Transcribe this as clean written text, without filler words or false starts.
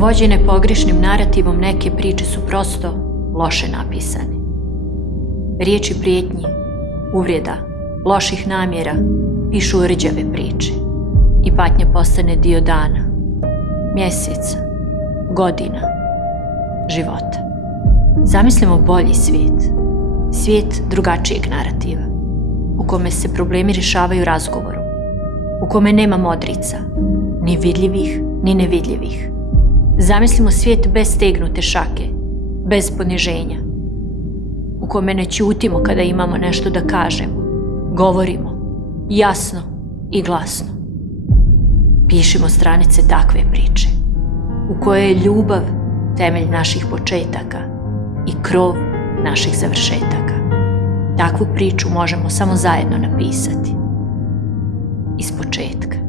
Vođene pogrešnim narativom, neke priče su prosto loše napisane. Riječi prijetnji, uvreda, loših namjera pišu rđave priče i patnja postane dio dana, mjeseca, godina, života. Zamislimo bolji svijet, svijet drugačijeg narativa, u kome se problemi rješavaju razgovorom, u kome nema modrica, ni vidljivih, ni nevidljivih. Zamislimo svijet bez stegnute šake, bez poniženja, u kome ne ćutimo kada imamo nešto da kažemo, govorimo jasno i glasno. Pišimo stranice takve priče, u kojoj je ljubav temelj naših početaka i krov naših završetaka. Takvu priču možemo samo zajedno napisati, iz početka.